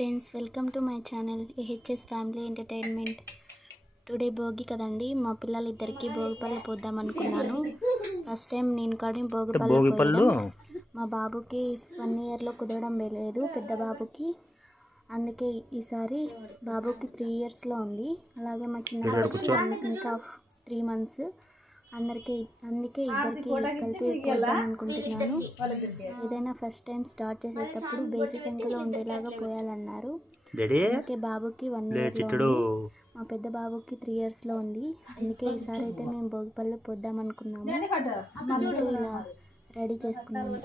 Friends, welcome to my channel AHS family entertainment. Today Bhogi కదండి, మా పిల్లలిద్దరికి భోగి పళ్ళు పోద్దాం అనుకున్నాను. ఫస్ట్ టైం నేను కానీ భోగి పళ్ళు మా బాబుకి 1 ఇయర్లో కుదరడం లేదు, పెద్ద బాబుకి. అందుకే ఈసారి బాబుకి 3 ఇయర్స్లో ఉంది, అలాగే మా చిన్న ఇంకా 3 మంత్స్. అందుకే ఇద్దరికి కలిపి పోద్దాం అనుకుంటున్నాను. ఏదైనా ఫస్ట్ టైం స్టార్ట్ చేసేటప్పుడు బేసి సంఖ్యలో ఉండేలాగా పోయాలన్నారు. అందుకే బాబుకి 1 ఇయర్లో, మా పెద్ద బాబుకి 3 ఇయర్స్లో ఉంది. అందుకే ఈసారి అయితే మేము భోగిపళ్ళు పోద్దాం అనుకున్నాము. అందుకే ఇలా రెడీ చేసుకున్నాము.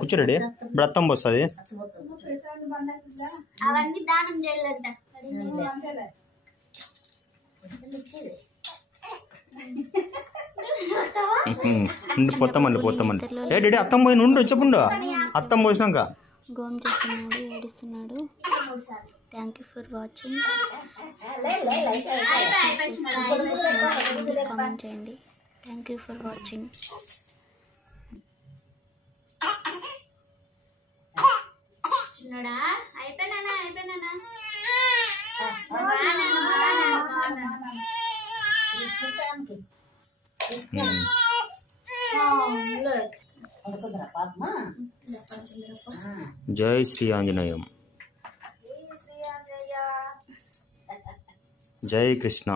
కూర్చోడు బ్రతం వస్తుంది. అవన్నీ దానం చేయాలంట. పోతామని ఏ డాడీ అత్తం పోయి నుండి చెప్పుండు. అత్తం పోసినాక గోమ్ చేస్తున్నాడు, ఏడుస్తున్నాడు. Thank you for watching. Comment చేయండి. Thank you for watching. జై శ్రీ ఆంజనేయం. జై కృష్ణ.